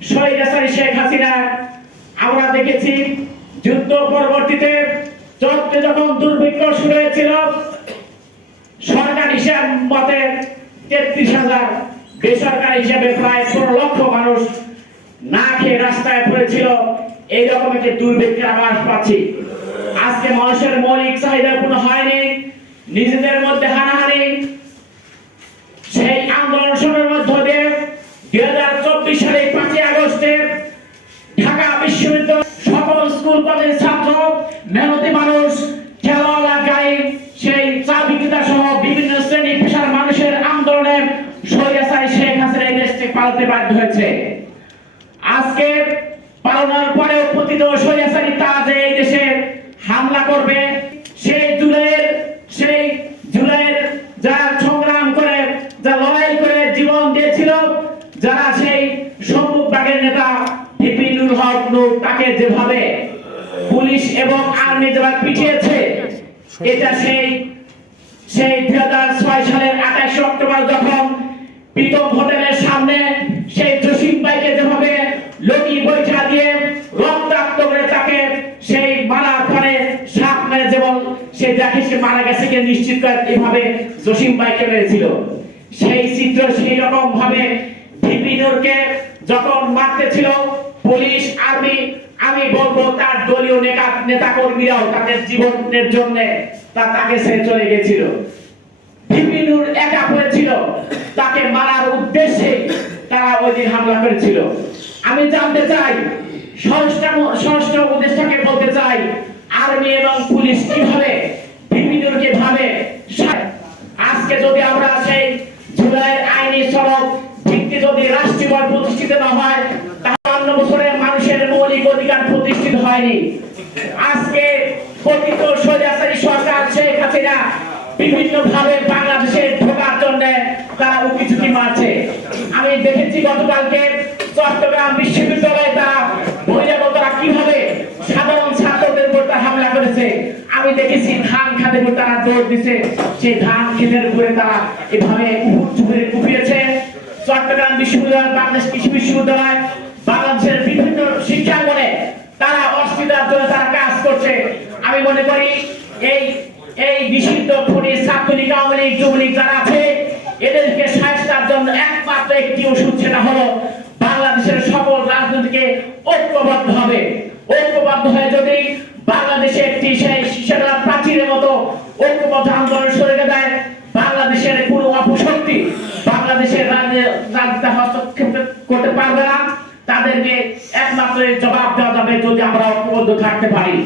স্বৈরাচারী শেখ হাসিনা আমরা দেখেছি যুদ্ধ পরবর্তীতে চট্টে যখন দুর্ভিক্ষ শুরু হয়েছিল সরকারি হিসাব মতে ৩৩,০০০, বেসরকারি হিসাবে প্রায় ১৫ লক্ষ মানুষ না খেয়ে রাস্তায় পড়েছিল। এইরকম একটি দুর্ভিক্ষের আভাস পাচ্ছি। আজকে মানুষের মৌলিক চাহিদা পূর্ণ হয়নি, নিজেদের মধ্যে হানাহানি। সেই আন্দোলনের মধ্য দিয়ে ২০২৪ সালে ৫ই আগস্টে ঢাকা বিশ্ববিদ্যালয় সকল স্কুল কলেজের ছাত্র, মেহনতি মানুষ, ঠেলাওয়ালা গাড়ি, সেই চা বিক্রেতা সহ বিভিন্ন শ্রেণী পেশার মানুষের আন্দোলনে স্বৈরাচারী শেখ হাসিনা এই দেশকে পালাতে বাধ্য হয়েছে। আজকে পালানোর পরেও পতিত স্বৈরাচারী তারা যে এই দেশে হামলা করবে, সেই জুলাইয়ের যারা সংগ্রাম করে, যা লড়াই করে জীবন দিয়েছিল, যারা সেই সম্মুখ বাগের নেতা ভিপি নুর হক নূর, তাকে যেভাবে পুলিশ এবং আর্মি যেভাবে পিটিয়েছে, এটা সেই 2006 সালের 28 অক্টোবর যখন প্রীতম হোটেলের সামনে সেই জসিম ভাইকে যেভাবে লগি বৈঠা দিয়ে রক্তাক্ত করে তাকে সেই মারা করে সাপ মেরে যেমন সে যাকে সে মারা গেছে কে নিশ্চিত করে এভাবে জসিম ভাইকে মেরেছিল, সেই চিত্র সেই রকম ভাবে ভিপি নূরকে যখন মারতে ছিল পুলিশ আর্মি, আমি বলবো তার দলীয় নেতা কর্মীরাও তাদের জীবনের জন্য তাকে ছেড়ে চলে গেছিল। ভিপি নূর একা পড়েছিল, তাকে মারার উদ্দেশ্যে তারা ওই দিন হামলা করেছিল। আমি জানতে চাই, স্বরাষ্ট্র উপদেষ্টাকে বলতে চাই, আর্মি এবং পুলিশ কিভাবে ভিপি নূরকে ভাবে। আজকে যদি আমরা সেই জুলাইয়ের আইনি সড়ক ভিত্তি যদি রাষ্ট্রীয়ভাবে প্রতিষ্ঠিত না হয়, তাহলে ৫২ বছরের মানুষের মৌলিক অধিকার প্রতিষ্ঠিত হয়নি। আজকে কথিত স্বৈরাচারী সরকার শেখ হাসিনা বিভিন্ন ভাবে বাংলাদেশে ঢোকার জন্য তারা উকিঝুঁকি মারছে। আমি দেখেছি গতকালকে চট্টগ্রাম বিশ্ববিদ্যালয়ে তারা বহিরাগতরা কিভাবে সাধারণ ছাত্রদের উপর হামলা করেছে। আমি দেখেছি ধান খাতে তারা দৌড় দিছে, সেই ধান খেতের উপরে তারা এভাবে কুপিয়েছে। চট্টগ্রাম বিশ্ববিদ্যালয়, বাংলাদেশ কৃষি বিশ্ববিদ্যালয়, বাংলাদেশের বিভিন্ন শিক্ষাঙ্গনে তারা অস্থিরতার জন্য তারা কাজ করছে। আমি মনে করি এই নিষিদ্ধ খুনি ছাত্রলীগ, আওয়ামী লীগ, যুবলীগ যারা আছে, এদেরকে শায়েস্তার জন্য একমাত্র একটি ওষুধ, সেটা হলো বাংলাদেশের সকল রাজনীতিকে ঐক্যবদ্ধ হবে। ঐক্যবদ্ধ হয়ে যদি বাংলাদেশে একটি সেই সেটা প্রাচীরের মতো ঐক্যবদ্ধ আন্দোলন শুরু দেয়, বাংলাদেশের কোনো অপশক্তি বাংলাদেশের রাজনীতিতে হস্তক্ষেপ করতে পারবে না। তাদেরকে একমাত্র জবাব দেওয়া যাবে যদি আমরা ঐক্যবদ্ধ থাকতে পারি।